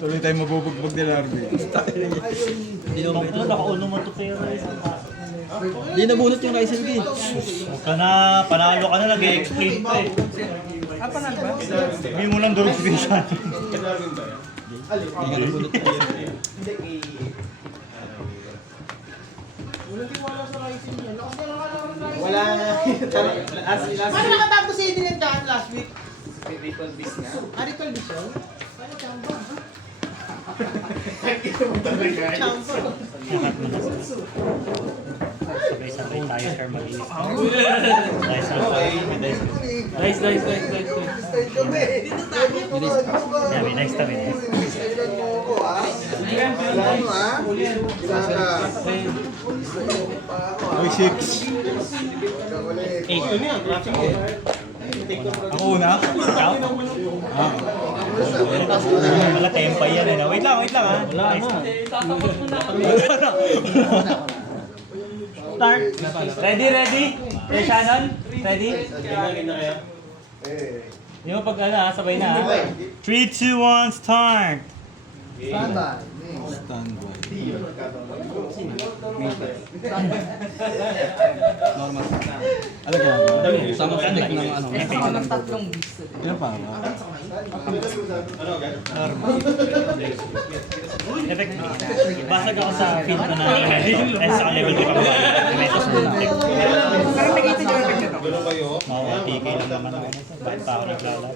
Tuloy tayo mabubugbog nila, Arby. Nakauno mo ito kayo. Hindi nabunot yung Ryzen G. Huwag ka na, panalo ka na, nag-explain pa eh. Panalo ba? Sabi mo lang durog vision. Hindi nga nabunot yung Ryzen G. Wala na. Paano nakatapos si Edwin and Dan last week? Ritual bis nga. Ritual Vision? Paano chamba? Chamba. Sabay-sabay tayo, sir, malinis. Nice. Yeah, may nice tabi. Uy, 6. Ako una? Ikaw? Wala tempa yan eh. Wait lang ha. Wala Start. Ready? Hey, Shannon? Ready? Hindi mo pag sabay na ha. 3, 2, 1, start! Standby. Standby. Normal. Ano ka? Sama sa deck ng ano. Ng tatlong beast. Yan pa ba? Effect. Basag ako sa field ko na sa level 2 ako. Metos mo na. Parang nakita niyo yung effect nito. TK lang naman ako. Bakit pa ako naglalaro?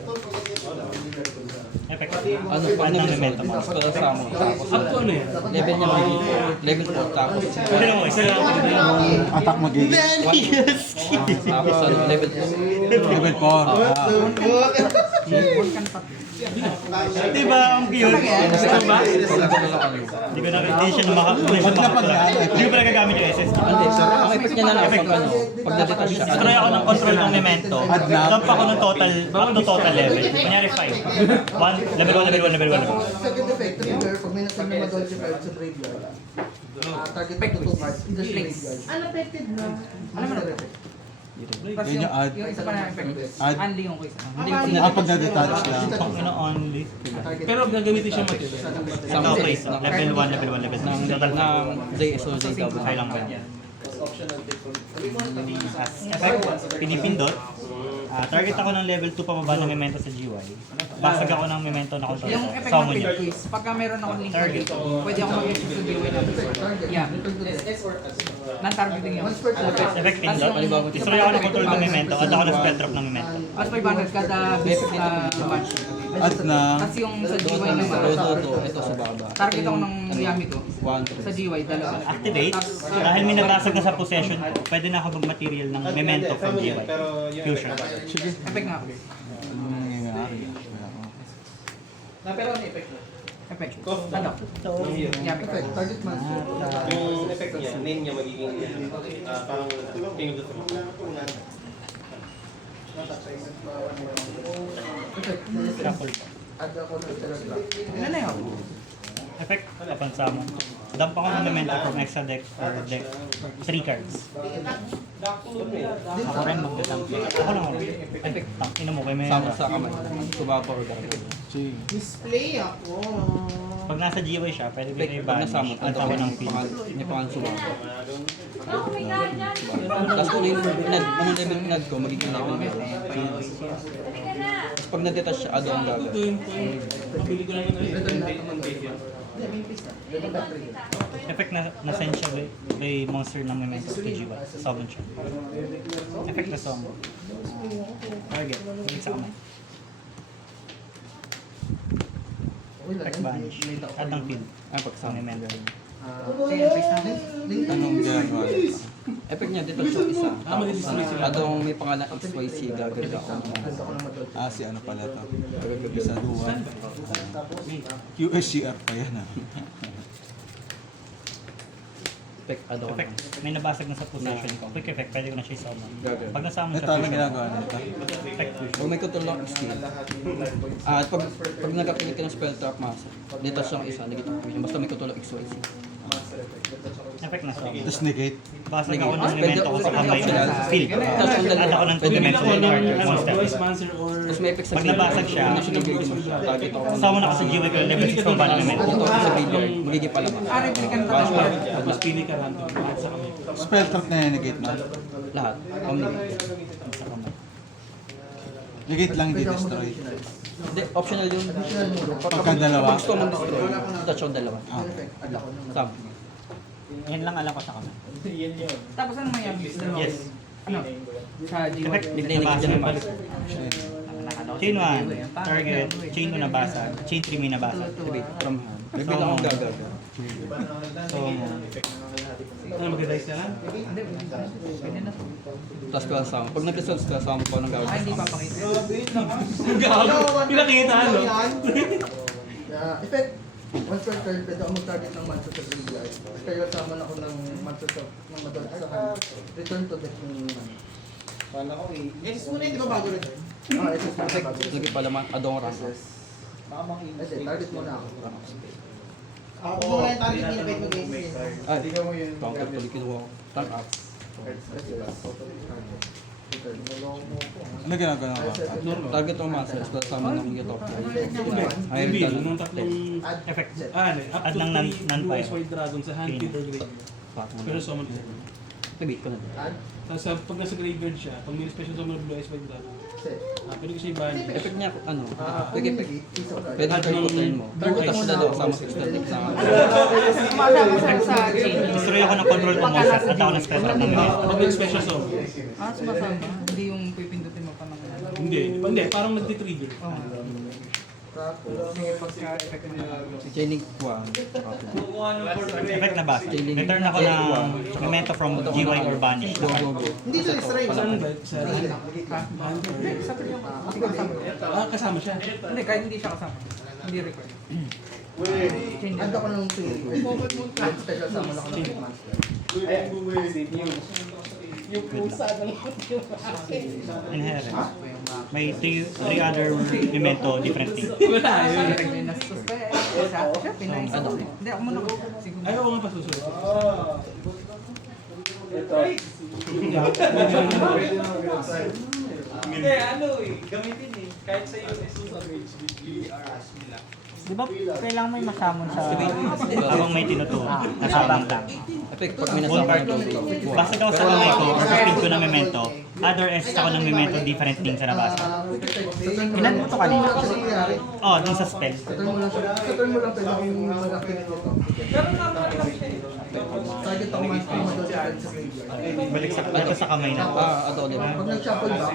Effect. Ano, pag nag-memento mo, spell sa mo. Tapos, Ano yan? level niya magiging level 4 tapos. Isa lang. Attack magiging. Tapos, ano, level 4. Level 4. Diba ang cute? Hindi ko hindi siya makakapag. Hindi ko pa nagagamit yung SS. Hindi, ang effect niya na lang pag ano, pag na-detach siya. Destroy ako ng control ng memento. Dump ako ng total, up to total level. Kunyari 5. Level 1. Second effect, trigger, pag may nasang na Madolce Fire sa graveyard. Target to 2 cards in the graveyard. Unaffected na. Ano man ang effect? Tapos Yan yung add. yung isa pa na effect. Add. Unli yung quiz. Pag na-detach lang. Pang only. Pero gagamitin siya material. Ito okay. Level 1. Ng Total na. JSO, JW. Okay lang ba yan? As effect, pinipindot. Target ako ng level 2 pababa ng memento sa GY. Basag ako ng memento na control. Yung effect ng Summon pin yun. quiz, pagka meron akong link target, pwede ako mag-exit sa giveaway na yeah. Non-targeting yun. Effect pindot. Destroy ako ng control ng memento. Add ako ng spell drop ng memento. Mas 500 kada match. At na. Tapos yung sa GY naman, Ito sa baba. target ako ng Miami ko. 1, Sa GY, dalawa. Activate. Dahil may nabasag na sa possession ko, pwede na ako mag-material ng memento from GY. Fusion. Effect nga ako. Ano nangyayari? Pero ano effect mo? Effect. Ano? Miami. Effect, target man. Yung effect niya, name niya magiging parang king of the throne. Effect, Shuffle. add ako ng telegram. Ano na yun? Effect, kapansa mo. Dump ako ng memento from extra deck or deck. 3 cards. Ako rin magdadump. Ako lang ako. Effect, ina mo kayo may... sama sa kamay. Subaba or down. Display ako. Pag nasa GY siya, pwede ko Pag i-banish. nasama, At ako ng field. May pangalan subaba. Tapos kung yung level inad ko, magiging level 4. Tapos pag na-detach siya, ado ang gagawin. Mabili ko lang ng Effect na send siya by monster ng memento to GY. Summon siya. Effect na summon. Target. Higit sa kamay. Effect banish. Add ng field. Pag sa memento. Anong ginagawa? Effect niya, dito siya isa. mag-distribute sila. Adong may pangalan XYZ, gagawin ako. Si ano pala to? Isa duwan. QSCR pa yan ah. Effect, ado Effect. May nabasag na sa possession ko. Quick effect. Pwede ko na siya i-summon. Pag na-summon Ito siya, ano fusion. ginagawa nito? Effect fusion. Pag may control lang skill. At pag nagkapilit ka ng spell trap masa, dito siyang isa, negative fusion. Basta may control lang XYZ. Effect na so. Tapos negate. Basag ako ng memento ko sa kamay ko. Feel. Tapos ang Add ako ng 2 Bibili memento ako sa ng target. Monster. Blue Eyes Monster or... Tapos may effect sa Pag nabasag siya, target ako. sama na ako sa GY ko level 6 pang body memento. Dito ako sa graveyard, magiging palaban. Replican pa lang. Tapos pili ka random. Lahat sa kamay. Spell trap na negate mo. Lahat. Omnigate. Sa kamay. Negate lang, hindi Pwede ako destroy. mag-initialize. Hindi, optional yun. Additional muna. Pagka dalawa. Pag gusto mong destroy, touch on dalawa. Ah. Effect, add ako ng Sam. Yan lang alam ko sa kamay. Tapos ano may abuse? Yes. Ano? Sa G1. Effect. Nagninigit dyan ang balik. Chain 1, target, chain 2 nabasag, chain 3 may nabasag. Wait, from hand. Bigla akong gagaga. So, Ano, mag-dice ka lang? Hindi, pwede na. Tapos kasama. Pag nag-results kasama ko ng gagawin. Ay, hindi papakita. Gago! Pinakita, ano? Effect. Once per turn, pwede ako mag-target ng monster sa graveyard. Kaya kasama na ako ng monster sa ng madol sa hand. Return to deck yung Yes, muna hindi ba bago rin? ito sa bago. Lagi pala man, adong rank. Hindi, target muna ako. Kung wala yung target, hindi na pwede mag-game. Ay, counter tuloy kinuha ko. Turn up. Ano ginagawa ko? Target ng masters kasama ng Utop. Higher Reveal than ng tatlong... effect. Ano, up Add to ng 3 non-fire. Blue Eyes White Dragon sa hand, pit or graveyard. Pero summon ko. Tibit ko na. Tapos pag nasa graveyard siya, pag may special summon ng Blue Eyes White Dragon, pwede ko siya i-ban. Effect niya, ano? Pwede Pwede Add turn ng ko turn mo. Blue Eyes Tapos na daw kasama sa static sa Sumasama siya sa chain. Destroy ako ng control ng monster at ako ng spell trap ng memento. Pag may special summon. Sumasama. Hindi yung pipindutin mo pa ng Hindi, parang nagtitrigger. Sige, pagka-effect mo na. chaining kwa. Effect na basa. Return ako ng memento from GY or banish. Go, go, go. Hindi ito destroy. Saan ba? Sa kasama siya. Hindi, kahit hindi siya kasama. Hindi required. Change Add ako ng 2. Special summon ako ng monster. Inherent. May 3 other memento different thing. Wala yun. Siya, pinay. Hindi, ako muna. Siguro. Ay, oo nga pa susunod. Hindi, ano gamitin kahit sa US. Di ba kailangan may masamon sa habang may tinuturo? Nasamon lang. Effect, pag may Full nasama card. ng Basta daw sa kamay ko, sa speed ko ng memento, other S ako ng memento different thing sa nabasa. Ilan mo to kanina? Oh, dun sa spell. Sa turn mo lang pwede akong mag-activate ito. Target ako monster ng madol sa hand sa graveyard. Balik sa kamay na. ato ulit. Pag nag-shuffle back,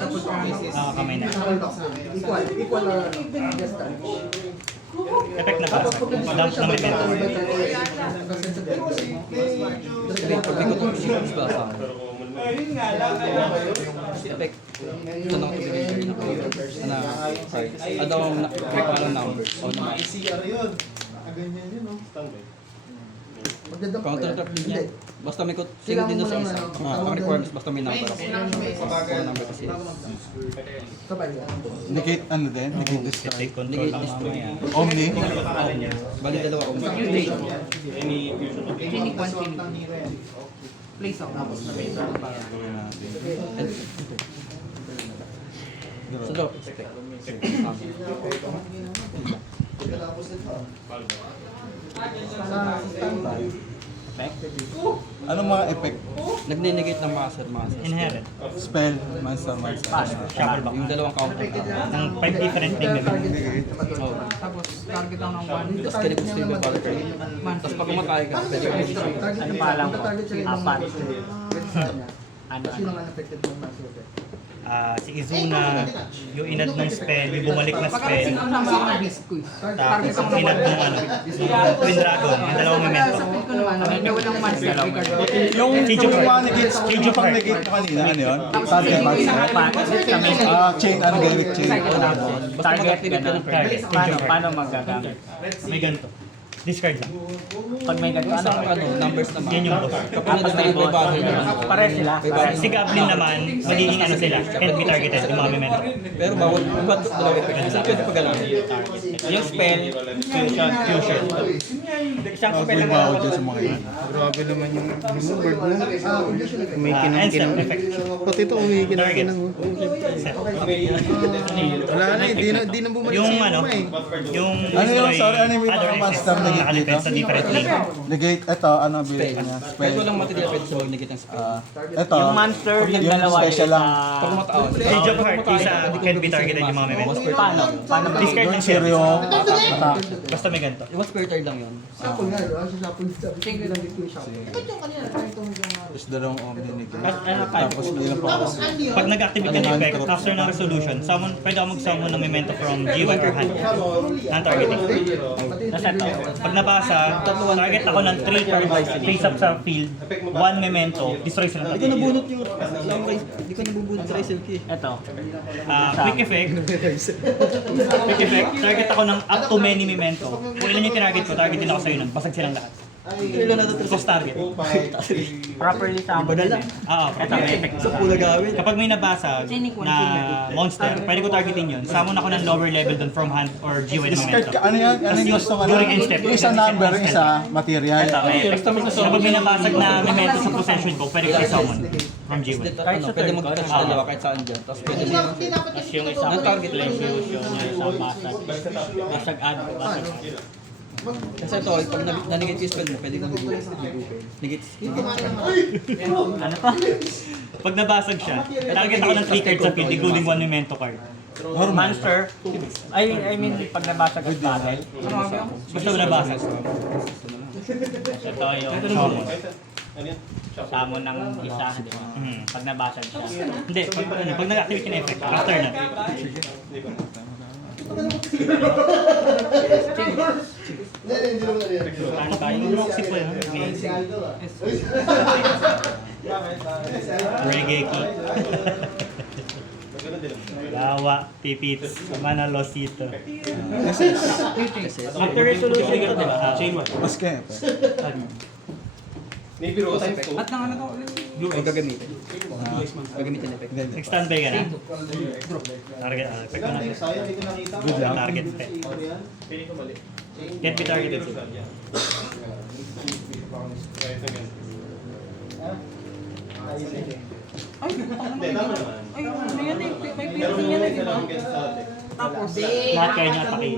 tapos Kamay na. shuffle back equal na just touch. Effect na basa. Pag Dump ng memento. kasi sa graveyard. Pag ko itong sequence ba sa effect. Ito na ito binigay na card. Adaw ang parang number. O naman. Magdadamp ko Counter yan. trap din Hindi. yan. Basta may singin din doon sa isa. Ang requirements basta may number ako. Sabagay. Ang number kasi. Sabay. Negate ano din? Negate destroy. Take control Negate ng destroy. mamaya. Omni? Bali dalawa ako. Clinic 1, clinic 2. Place out. So draw. Sa standby, Anong mga effect? Nagninegate ng master. Inherent. Spell, monster. Shuffle back. Yung dalawang counter. Ng 5 different thing na target memento. sa madol. Tapos, target lang ng 1. Tapos kinig ko stream yung power card. Tapos pag umatake ka, pwede ka mag-destroy. Ano pa alam ko? Target siya ng Apat. monster. Pwede sa kanya. Ano? Sino ang unaffected ng monster? Si Izuna, yung inad ng spell, yung bumalik na Pagka spell, sinasama ako ng risk ko eh. tapos ang inad ng Twin Dragon, yung dalawang memento. Sa pit ko naman, may walang monster regard. Yung Chijo mga negate, Chijo pang negate na kanina, ano yun? Tapos, Target hindi ko monster. yung Chain, ano direct chain. Basta mag-activate ka ng card. Paano magagamit? May ganito. Discard lang. Pag may Yung isang gagawin. numbers naman. Yan yung boss. Kapag may bahay naman. Pare sila. Si Goblin naman, magiging ano sila, can't be targeted, yung mga memento. Pero bawal, ba't dalawa effect? Isang pwede pa galaw. Yung spell, fusion. Isang spell lang Bawal dyan sa mga yan. Grabe naman yung board mo. May And step effect. Pati ito umiikin Target. Set. Wala na, hindi na bumalik Yung sa ano, eh. yung Ano yun? destroy Sorry, ano yung other mga assets master na na gate nakalipid dito? sa different lane. Negate, ito, ano bilhin niya? Kahit Spell. walang material, pwede sa mag-negate ng spell. Ito, Yung monster, yung yung dalawa special yung lang. Pag mataas. Age of Heart, isa can't be targeted yung mga memento. Paano? Paano ba? Discard Yung ng zero zero. yung attack. Basta may ganito. Iwas per turn lang yun. Sample nga, diba? Sa sample, sabi ko lang dito yung sample. Tapos dalawang Omni negate. Ano, Tapos ilan pa ako. Pag nag-activate ka ng effect, after ng resolution, pwede ako mag-summon ng memento from G1 or hand. Non-targeting. Nasa to. Pag nabasa, target ako ng 3 turns, face up sa field, 1 memento, destroy sila. Hindi ko nabunot yung long rise. Hindi ko nabubunot sa Rise Key. Ito. Quick effect. Quick effect, target ako ng up to many memento. Kung ilan yung tinarget ko, target din ako sa'yo nun. Basag silang lahat. Ilan na ito? Cross target. Properly sa Badala. Ito may effect. Sa pula gawin. Kapag may nabasag na monster, pwede ko targetin yun. Summon ako ng lower level dun from hand or G1 na Discard memento. ka. Ano yan? Ano yung gusto ka na? During end step. Yung isa number, yung isa material. Ito, may effect. Kapag may nabasag na memento sa possession ko, pwede ko i-summon from G1. Ano, pwede mag-touch dalawa kahit saan dyan. Tapos pwede mo Tapos yung isang Non-target lang. fusion, yung isang basag. Basag add, basag. kasi ito, pag na-negate yung spell mo, pwede kang negate. Ano to? Pag nabasag siya, target ako ng 3 cards sa field, including 1 memento card. Monster. I mean, pag nabasag ang battle. Basta nabasag. Ito yung summon. Summon ng isa, di ba? Pag nabasag siya. Hindi, pag nag-activate ka na effect, after na. Ano ba Yung yung Roxy po yun. Reggae key. Lawa, pipits, manalosito. after resolution ka, di ba? Chain 1. Mas kaya. May biro times 2. At nang ano to? Blue Huwag eyes. gagamitin. Gagamitin effect. Nag-standby ka na. Target, effect ko na. Good lang. Target effect. Can't be targeted. Ay, Hindi, tama naman. ay, ano yan eh? May Pero piercing yan eh, di ba? kung against sa atin. Tapos, Lahat kayo niya atake.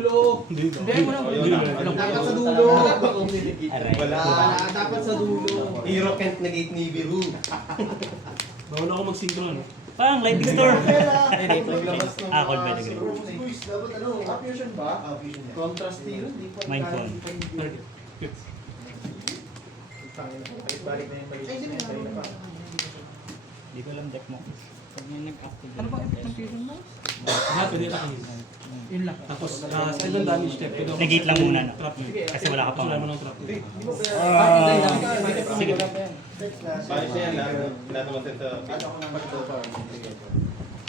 Dapat sa dulo. Wala. Dapat sa dulo. Hero can't negate ni Biru. Bawal ako mag-synchron. Parang lightning storm. Cold by the grave. Dapat ano, fusion ba? Contrast hero, di pa. Mind phone. Hindi ko alam deck mo. pag may nag-activate. Ano ba effect ng fusion mo? Pwede atakin. Yun lang. Tapos, sa ilang damage step, pwede ako Negate lang muna, no? trap yun. Kasi wala ka pang Wala mo ano. ng trap. Sige. Balik siya yan. Lahat naman sa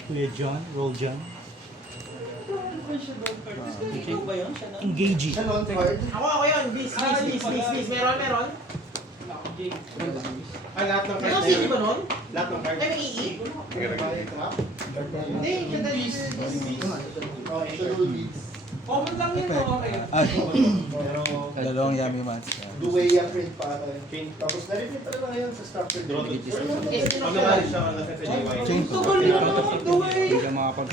Kuya John, roll John. Engaging. Ako yun. Bis. Meron. lahat ng Ano cards. sino ba nun? Lahat ng cards. ME? Hindi, siya dahil common lang yun. Okay. Dalawang yummy mats. Duweya print pa ata yun. Tapos na-reprint talaga ngayon sa structure. Draw to Pag nabalik siya nasa sa GY. Chain. Hindi ka makapag...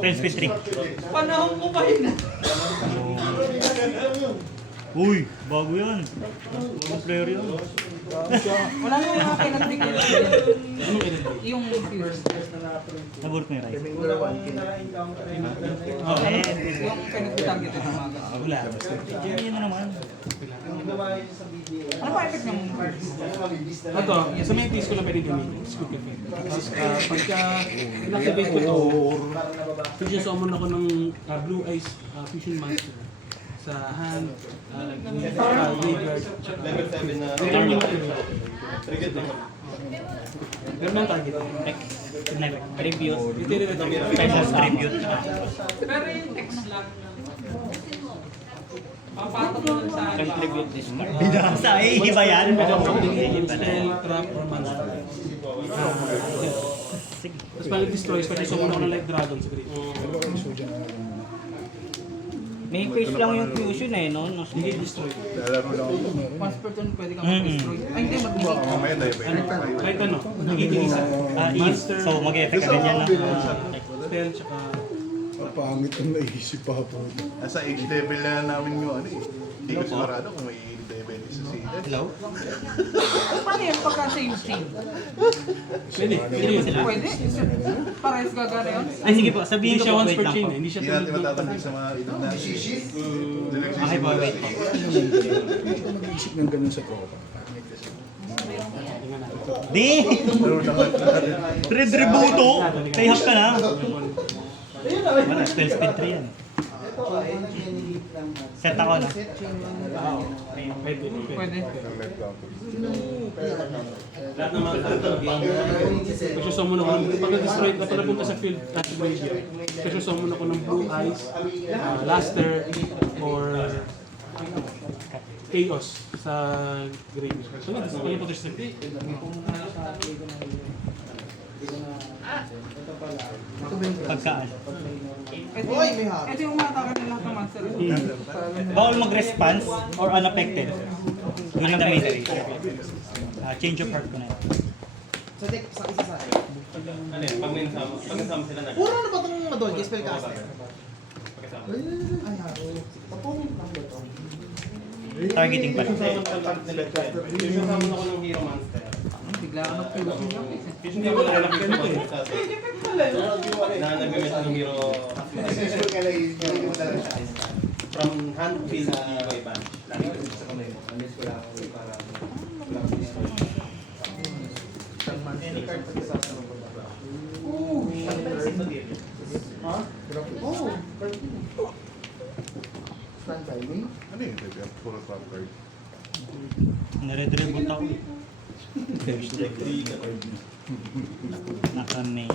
Spell speed 3. Panahon ko pa yun. Uy, bago yan. Bagong player yun. Wala na yung mga kailangan yung fusion. Nabulot mo yung Rise. Yung pinag-target yung mga ganun. Wala. Yan na naman. Ano ba effect ng Ito, sa may piece ko lang pwede gamitin. Scoop effect. Tapos, pagka in-activate ko to, fusion summon ako ng Blue Eyes Fusion Monster sa hand, graveyard, Level 7 na. Trigger din. meron ng target. Tribute. Ito Special tribute. Pero yung text lang. Papatok mo lang sa akin. Contribute this card. Binasa eh, iba yan. Spell, trap, or monster. Tapos pag destroy, special summon ako ng Light Dragon sa grave. May face lang yung fusion eh, no? Hindi destroy. Once per turn, pwede kang mag-destroy. Ay, hindi, mag-delete. Kahit ano, nagiging isa. Monster, So mag-effect ka din yan na. spell, tsaka... Pangit ang naisip pa po. Nasa age level na namin yung ano eh. Hindi ko sigurado kung may age level isa si Eden. Hello? Paano yun pagka same team? Pwede, pwede yun. Pwede? Parehas gagana yun? Ay sige po, sabihin Hindi ko siya po, once wait per lang chain po. eh. Hindi siya Hindi natin tulad matatanggi sa mga edad natin. Okay po, wait po. Hindi ko nag-iisip ng ganun sa tropa. Di! Red Rebuto! Kay half ka na. Wala, spell speed 3 yan. Set ako na. Pwede, pwede. Pwede. Lahat ng mga special summon ako. Pag na-destroy, kapag napunta sa field at graveyard, special summon ako ng Blue Eyes, Luster, or Chaos sa graveyard. So, hindi po ito siya. Pagkaan. Ito yung mataka ng lahat ng monster. Bawal mag-response or unaffected during the main phase. Change of heart ko na yun. Sa deck, sa isa sa akin. Ano yan? Pag ninsama sila na. Puro ano ba itong madol? Kaya spellcaster? Targeting pala. Special summon ako ng Hero Monster. Bigla ka mag-fusion lang eh. Kasi hindi mo alam ganito eh. Na nag-mess ng Hero from hand field by bunch. Stand by me. Ano yun? Puro trap card. Nare-dribble ako. Naka-main.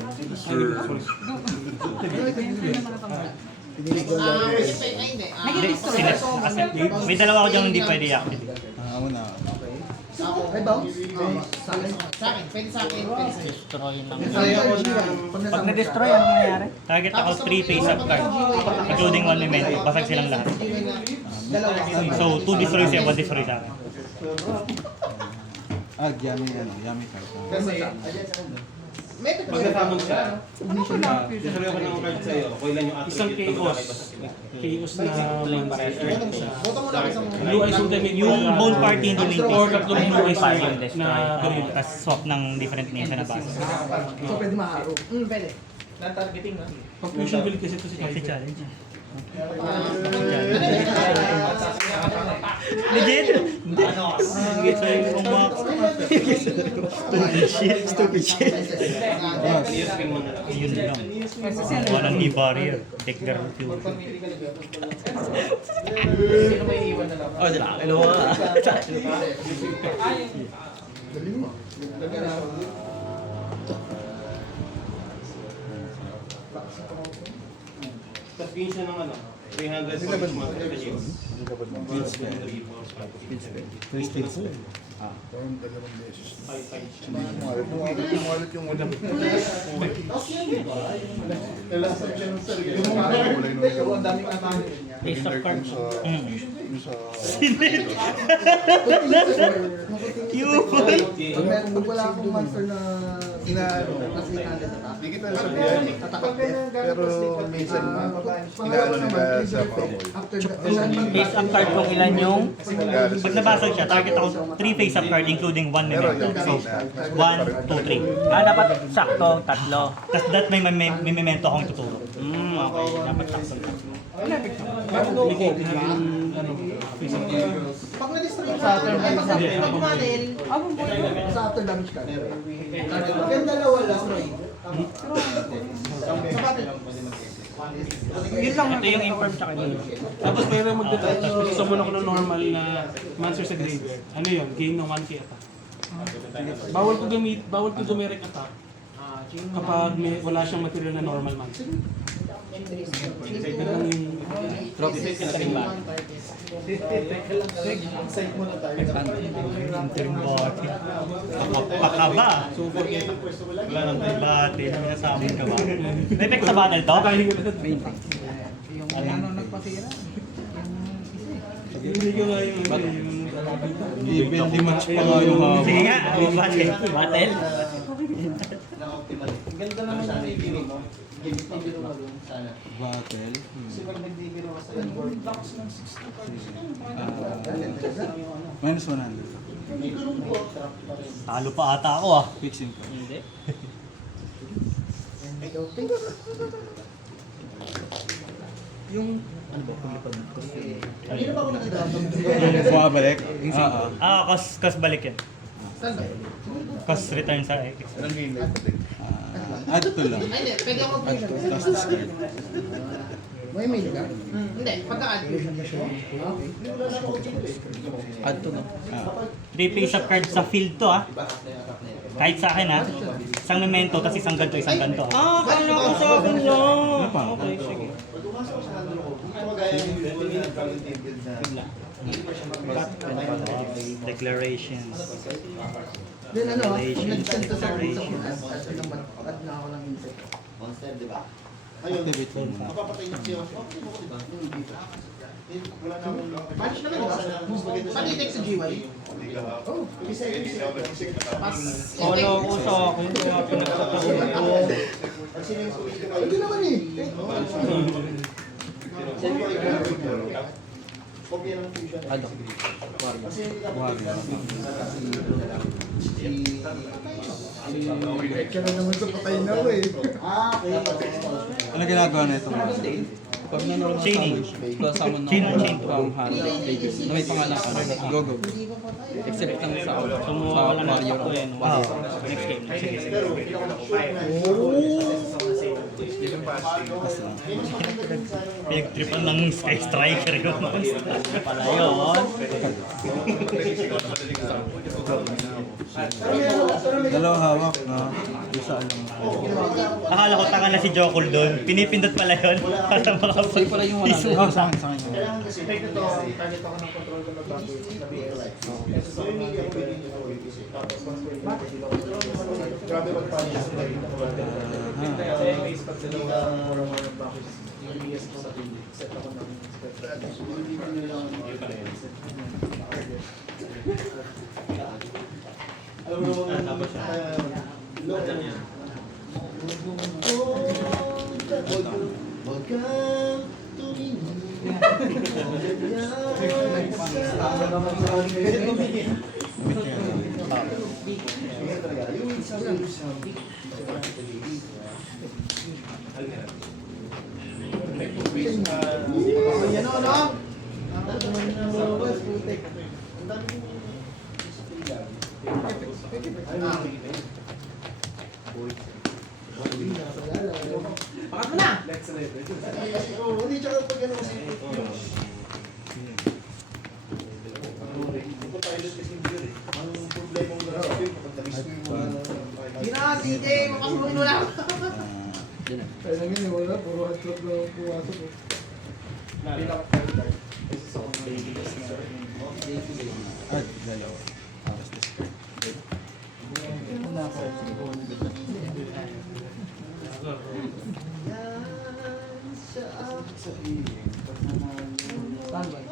Sinet, nakaset. May dalawa ko dyan hindi pwede i-activate. Ako na. Ay, bounce? Sa akin. Sa akin, pwede sa akin, pwede sa'yo. Destroy lang. Pag na-destroy, ano nangyayari? Target ako 3 face-up card, including 1 memento. Basag silang lahat. So, 2 destroy sa'yo, 1 destroy sa akin. Yummy ano, yummy card. May Pag nasamon siya, Hindi siya destroy ako ng card sa'yo. Kuilan yung Isang attribute Chaos. pag nakaiba sa skill. Chaos na monster. Boto mo lang isang... Blue Eyes ultimate. Yung Bone Party hindi main Or phase. tatlong Blue Eyes Fire na yung destroy. gorilla. Tapos swap ng different names na base. So, pwede maharo. Pwede. Na-targeting na. Pag fusion build kasi ito si Kasi Kyber. challenge. Legit? Hindi. So yung umak. Stupid shit. Stupid shit. I-spin mo na lang. Yun lang. Walang e-barrier. Take the route yun. Sino may iwan na lang? Oh, dila. Hello ka. Galing mo. Tapos yun siya ng ano, 300 for each month of the year. Parang 2 beses. Kumalit yung wala. Ace of cards. Pag wala akong monster na Inaano. nas 800 attack. Hindi kita sabihan. Pero minsan, inaano nila sa Power. After the... Face up card kung ilan yung... Pag nabasag siya, target ako 3 face up card including 1 memento. So, 1, 2, 3. Dapat sakto, tatlo. Tapos that may memento akong tuturo. Okay. Dapat sakto. Negate na yung ano, face of the Pag na-destroy yung sa akin, ay basta pag bumadil, Sa after damage card. yung dalawa lang. Sa battle. Yun lang. Ito yung inform sa akin. Tapos mayroon magdadaan. Summon ako ng normal na monster sa graveyard. Ano yun? Gain ng 1k attack. Bawal ko gumeric attack kapag wala siyang material na normal monster. Decide na lang yung... Drop. Side mo na tayo. Interim body. Pakaba. Wala nang may bati. Minasama ka ba? May effect sa battle to? Yung ano nagpasira. Hindi ko nga yung... Even di match pa nga yung hawak. Sige nga, battle. Battle? Ang ganda naman yung bibiro mo. Gamit ang biro mo doon sana. Battle. Kasi pag nagbibiro ka sa board, box ng 60 cards. Minus 100. Talo pa ata ako ah. Fixing ko. Hindi. Yung Hindi na ba ako nakadrop? Bumabalik? Kas balik yan. saan ba? Kas return sa X. Add to lang. Ay, hindi. Pwede ako Add to. Tapos discard. May mail ka? Hindi. Pagka-add. Add to, no? 3 face up card sa field to ah. Kahit sa akin ah. Isang memento, tapos isang ganto, isang ganto. Kala ko sa akin lang. Okay, sige. Declarations. Then ano, kung nag-send ka sa akin add na ako ng insect. Monster, di ba? Activate mo. Mapapatay niya siya. Okay mo, di ba? Wala na akong... Punch naman ba? Pati text sa GY. Oh, Pas. Kala ko sa akin, kaya pinagkataon ko. hindi naman eh. Ano? Kaya naman sa patay na ako eh. Ano ginagawa na ito? Pag nanonood ng Chaining. kasama ng Chain. from hand, na may pangalan ka, go go. Except lang sa Sumuwala na warrior. ako eh. Next game. Sige, sige. Pinag-tripan ng Sky Striker yung pala yun. Dalawang hawak, no? Isa lang. Akala ko tanga na si Jokul doon. Pinipindot pala yun. Para Sa'yo makapag... pala yung Oh, 100. sa akin, sa akin. Effect ito, target ako ng control ko na bago na BLI. So, hindi ako pwede nyo tapos once ko yung grabe magpapalya sa tayo. Kasi may spot sa mga more bakit yung BS ko sa team. Set ako ng alam mo naman tapos load na niya. Welcome to me. Yan o, no? Pakat mo na! Hindi siya kapag gano'n kasi. Ang problema mo na sa film, kapag nabis mo yung mga... Hindi na, DJ! Mapasukin mo lang! Kaya lang yun, wala. Puro hotshot lang pumasok eh. Add, dalawa. Tapos discard. Standby.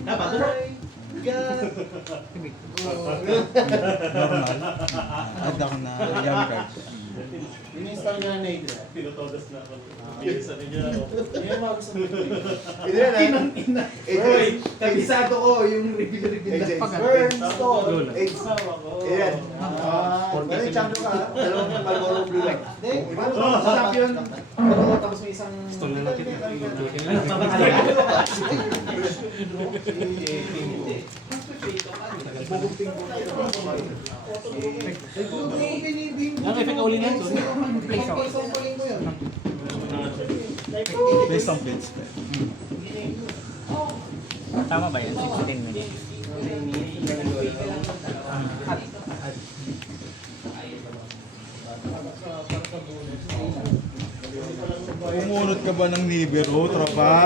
Dapat na! Normal. Add ako na young card. In-install nga na ito. Pinutodas na ako. Bilisan niya ako. Yan mga gusto mo. Hindi na. Roy, kabisado ko yung reveal na. Burn, stone, Lola. eggs. Ayan. Ano yung champion ka? Dalawang Malboro Blue Light. Champion. Pero tapos may isang... Stall na lang kita. Ang effect ka uli na. Place ko. Based on blade spell. Tama ba yan? 16 minutes. Umunot ka ba ng libero, tropa?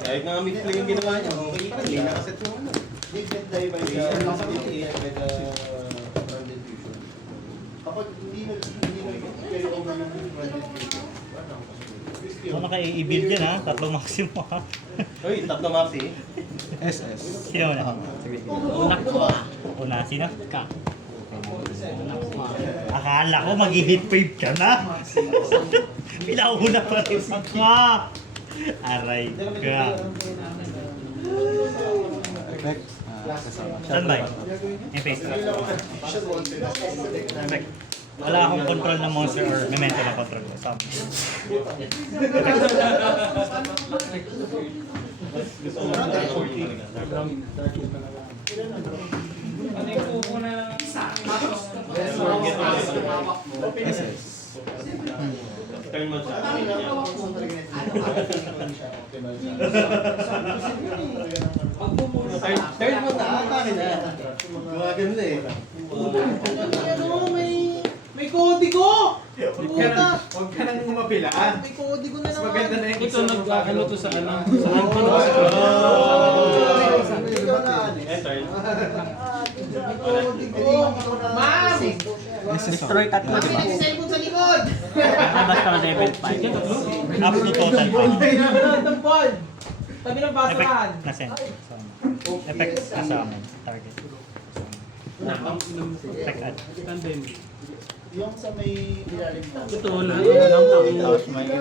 Kahit nga mid-play yung ginawa niya, okay pa, hindi nakaset mo ano. Kapag hindi carry over yung branded fusion, Ano ka i-build yan ha? Tatlong maximum ha? Uy, tatlo maxi. SS. Sino una? Una ko. Una, sino? Ka. Akala ko mag-hit wave ka na. Pinauna pa rin ka. Aray ka. Effect. Kasama. Standby. Effect. Effect. Wala akong control ng monster or memento na control ko. Sabi. SS. Turn mo siya. Turn mo na, akin na. Gumagano na eh. May kodigo! huwag ka nang umapilaan. May kodigo na Mas maganda na yung Ito nag-ano to sa ano? Sa Enter. Ma'am! Destroy tatlo, di ba? Cellphone sa likod! Basta level 5. Up to total 5. Tampon! Tabi ng Effect basahan! na send. Effect kasama. Target. Effect add. Tandem. Yung sa may ilalim na. Ito, lahat ng Tapos may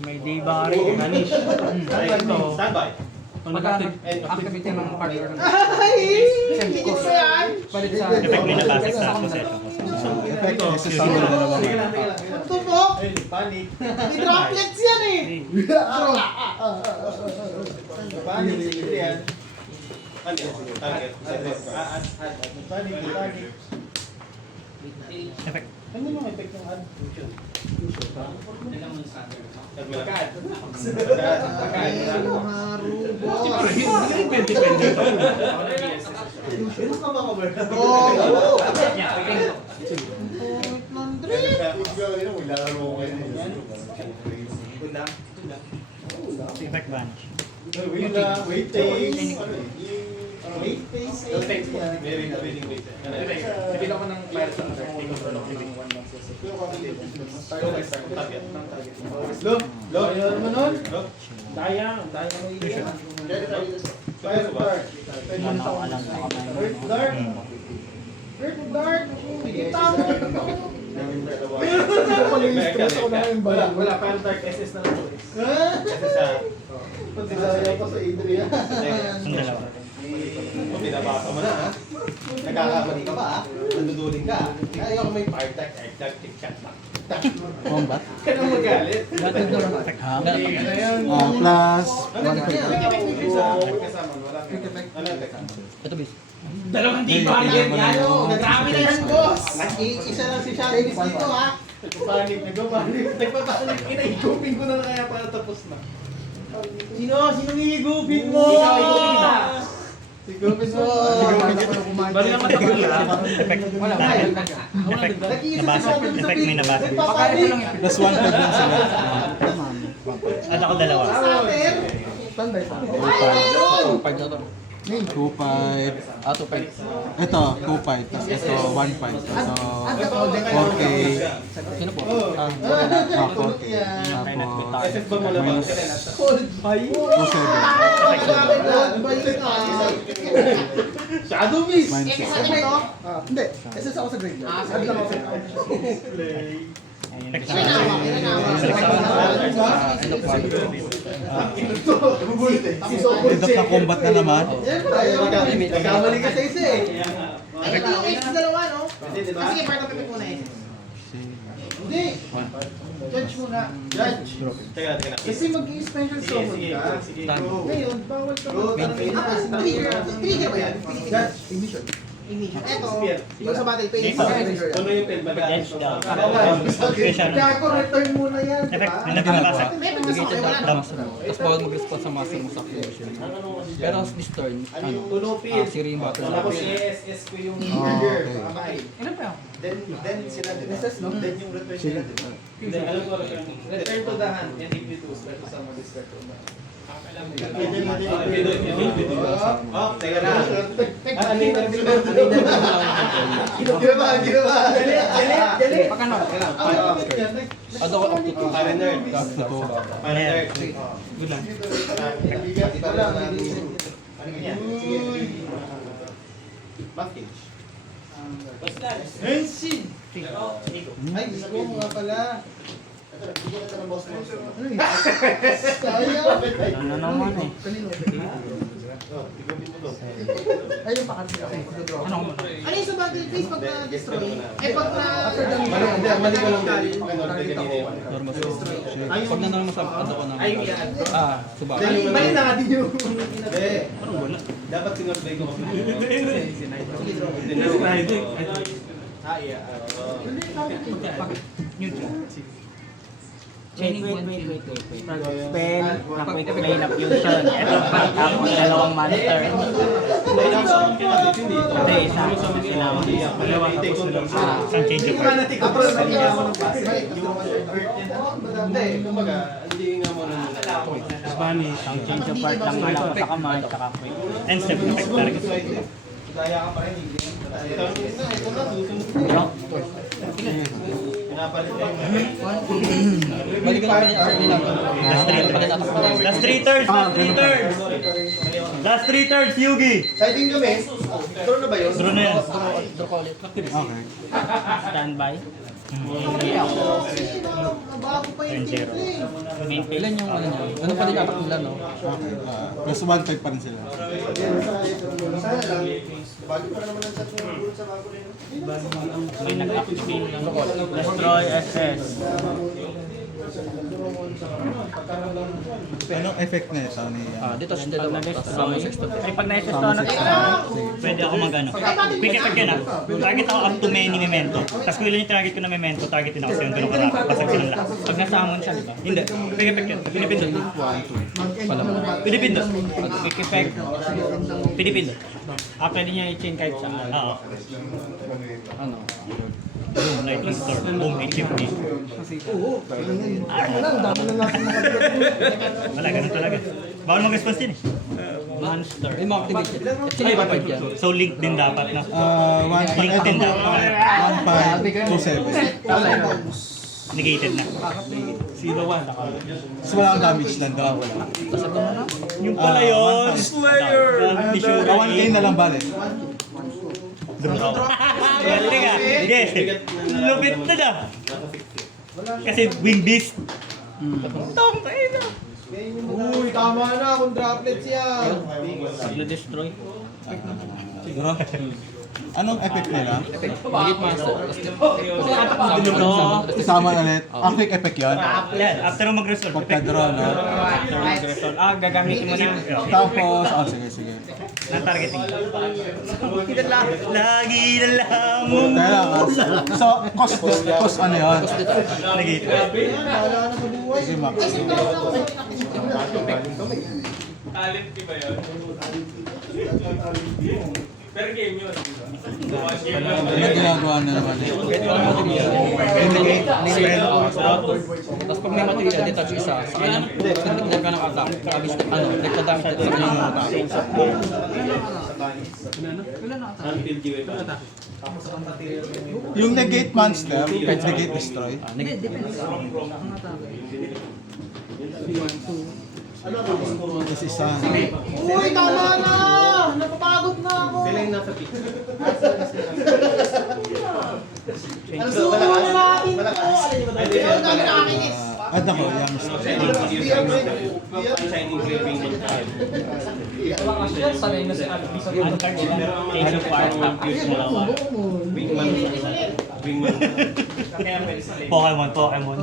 may debari. Vanish. Standby. Activity ng partner ng... Ay! Hindi ko yan! Palit sa... Effect may nabasag sa possession. Effect SS na naman. Ito po! Panic. May droplets yan eh! Panic. Sige yan. Target. Panic. Effect. Ano yung effect ng add? Magkad. Effect vanish. Wait phase. Hindi naman ng fire sa Look, ano naman nun? Dayang. Fire dart. Ano ko alam sa kamay. Earth dart. Earth Dart! Kita mo! Wala, fire dart SS na lang. Pagkasaya pa sa Adrian. Ang dalawa. Binabasa mo na ha. Nagkakamali ka pa ha. Nanduduling ka ha. Kaya ako may fire tag, air tag, tic chat back. Combat. Ka nang magalit. Effect. Plus. Ano ka niya? Kasama, wala. Ito bis. Dalawang di ba yan? Grabe na yan, boss! Nag-iisa lang si Shalinis dito, ha? Nagpapanik. Inaigupin ko na kaya para tapos na. Sinong iigupin mo? Ikaw, igupin na. Sigupin mo. Bali ang matagal lang. Effect. Effect. Nabasag. Effect may nabasag. Plus 1 pag lang sila. At ako dalawa. Sater! Standby pa. 2.5 na to. 2.5. 2.5. Ito, 2.5. Tapos ito, 1.5. Ito, 4K. Sino po? 4K. Tapos, SS ba mo na ba? Cold by. 2.7. Shadow Beast! Minus Sa 6. akin to? Hindi, SS ako sa grade. Sabi lang ako. Effect. End of one. End up na combat na naman. Nagkamali ka sa isa eh. Ay, ito yung dalawa, no? Sige, part of it muna eh. Hindi. Judge muna. Judge. Teka. Kasi mag-special summon ka. Sige. Ngayon, bawal ka Go. Trigger ba yan? Judge, ignition. Yung sa battle phase, Dito. Tuloy yung pin ba? Edge down. Kaya Special. ako, return muna yan, di Effect. ba? Yung nagkakasa. Negated dot ng master mo. Tapos bawal mag-respond sa master mo sa activation. Pero this turn, zero yung battle. Tapos i-SS ko yung trigger. Okay. Then sila din. Then yung return sila din. Hindi, alam ko return. Return to the hand and if you do, special summon this card to the hand. Oh, teka na. Ano yung Ado ko up to 2. Pioneer. Pioneer. Good lang. Package. Ay, gusto mo nga pala. Ano naman eh. Ay, yung pakatid ako. Ano? Ano yung sa battle phase pag na-destroy? Eh pag na... Mali ko lang din. Normal destroy. Pag nanalo mo sa ado ko ng suba. Bali na nga din yung... Hindi. Dapat sinurbay ko kasi. Wait. Spell, na-quick play na fusion. Ito, tapos dalawang monster. Hindi, isa. Isang change of heart. Hindi, kumbaga, hindi nga mo na Spanish. Isang change of heart lang malak sa kamay, saka quick. And step effect target. Daya ka pa rin, hindi. Ito na, susunod. Pinapalit ka yung Balikan namin yung army lang. Last 3 turns! Last 3 turns, Yugi! Siding kami. Ito na ba yun? Draw na yan. Draw call it. Okay. Standby. Turn 0. Main phase. Ilan yung ano niya? Ano pa din atak nila, no? Okay. Plus 1-5 pa rin sila. May nag-activate ng Destroy SS. Anong effect na ito ni... Dito siya dalawa. Tapos sama yung sexto. Ay, pag na-SS to, pwede ako mag-ano. Quick effect yun ah. Target ako up to many memento. Tapos kung ilan yung target ko na memento, targetin ako sa yung ganun karap. Basag ko lang lahat. Pag nasamon siya, di ba? Hindi. Quick effect yun. Pinipindot. Pinipindot. Quick effect. Pinipindot. Pwede niya i-chain kahit saan. Oo. Ano? Boom, lightning storm. Boom, HFD. Wala, ganun talaga. Bawal mag-response din eh. Monster. Ay, ma-activate yan. Actually, mapad yan. So link din dapat na. 1-5 Link din dapat. 1-5-2-7. Negated na. 0-1. So wala kang damage lang daw. Tapos ito mo na. Yung pala yun! Slayer! 1K na lang balik. Swerte ka! Yes! Lupit na na! Kasi wing beast. Tong tayo na! Uy, tama na kung droplets yan. Pag na-destroy. Siguro. Anong effect nila? Magit master. Tapos Isama ulit. Ang quick effect yun. Yan, after mo mag-resolve. Pagka-draw, no? After mo mag-resolve. Gagamitin mo na. Tapos, sige. Na-targeting. Lagi na lang mo. Kaya lang, so, cost ano yun? Negated. Sige, Max. Talent, di ba yun? Per game yun. Ano ginagawa na naman? Tapos pag may material, detach isa. Sa kanyang, nagdagdag ka ng attack. Kabis, nagpadamit sa kanyang attack. Yung negate monster, kahit negate destroy. Kasi isa. Uy, tama na! Napapagod na ako! Sila yung nasa peak. Ang suko na natin to! Pero ang dami nakakinis. Add ako, yung Shining Craving ng time. Ang card nila, change of art, top use mo lang. Wingman. Pokemon.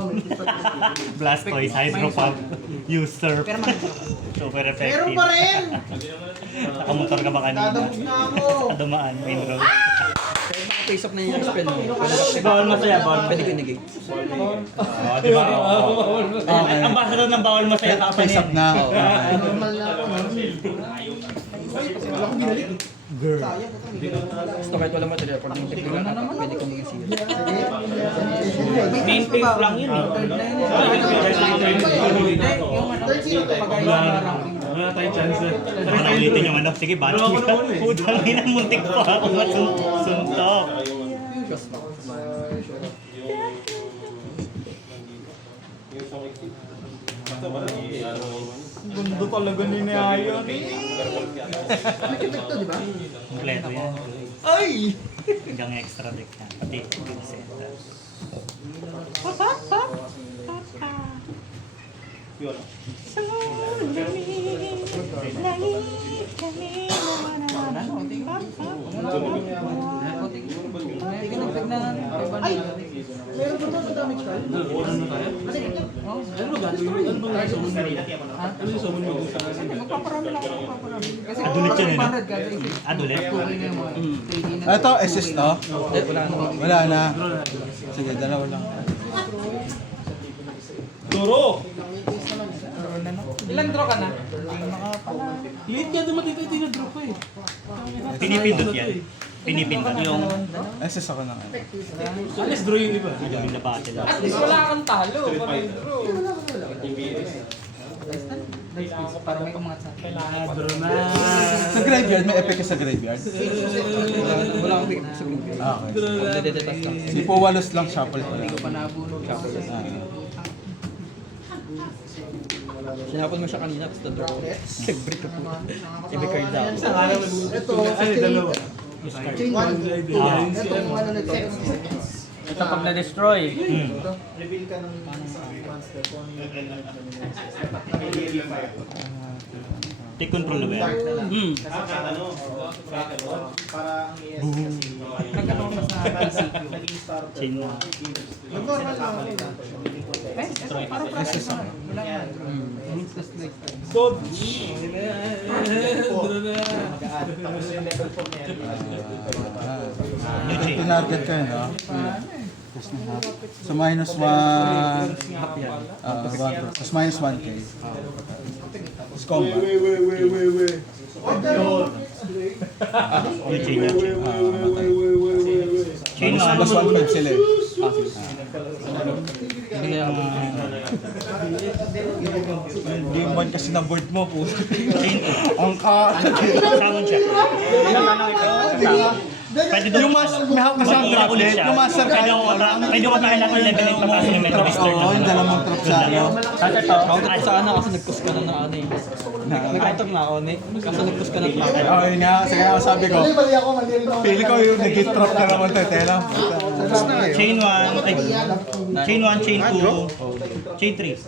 Blastoise, Hydro Pump, Usurp. Super effective. Meron pa rin! Nakamotor ka ba kanina? Dadabog na ako. Dumaan, main road. Face up na yung spell mo. Bawal masaya, bawal Pwede ko negate. Oo, di ba? Okay. Ang basa doon ng bawal masaya ka pa Face up na. Okay. Normal na ako. Gusto kahit wala material, pag yung technical attack, pwede ko mag-seal. Main phase lang yun eh. Third zero to pag Wala tayong chance eh. Baka na ulitin yung ano. Sige, bati ka. Putang ina, muntik pa ako suntok. Gundo talaga ni Naya. May epekto, di ba? Kompleto yan. Ay! Hanggang extra deck yan. Pati yung center. Ay! Meron ba ito sa damage card? Ano tayo? Ano ba gagawin mo? Ano bang summon mo? Ano yung summon mo dun sa Magpaparami lang ako, magpaparami. Kasi Adulit yun eh, no? 500 kada isip. Adulit? Okay na yung mga 3D na. Ito, assist to? Wala na. Wala na. Sige, dalawa lang. Turo! Ilang draw ka na? Late ka dumating tayo tinadrop ko eh. Pinipindot yan. Pinipindot yung Assist ako ng ano. Alas draw yung iba. yung labate lang. At least wala kang talo. Para may umangat sa akin. Draw na. Sa graveyard, may epic ka sa graveyard? Wala akong weakness sa group. Okay. Dedetas lang. Si Puwalos lang, shuffle ko lang. Panabulog. Sinapon mo siya kanina, tapos na-draw. Nag-break ako. Every card down. Ito, sa Ay, dalawa. chain one. Itong ano nito. Ito pag na-destroy. Reveal ka ng monster kung ano yung Take control na ba yan? Kasi ano, para ang ES kasi Nagkano mas na basic. naging star to. Chain na. Normal lang ako. Parang Assist ako. wala nga. Just like Code! Tapos yung level 4 na yan. New chain. Tinarget ko yun, no? So minus 1. Tapos minus 1k. Tapos combat. New chain na. Chain na. Plus 1.5 sila eh. Hindi na ako. Game 1 kasi na board mo po. Chain Ang ka... Summon siya. Pwede doon. Yung may hawak ka sa traplet, yung master card. Pwede ko pakailan ng level 8 pagkakas ng Metro Destroy Oo, yung dalawang trap sa ano. Counter ko sa ano kasi nag-push ka na ng ano eh. Nag-item na ako eh. Kasi nag-push ka na ng Oo, yun nga. Sige, ang sabi ko. Pili ko yung nag-gate trap ka naman tayo. Tela. Chain 1, chain 1, chain 2, chain 3.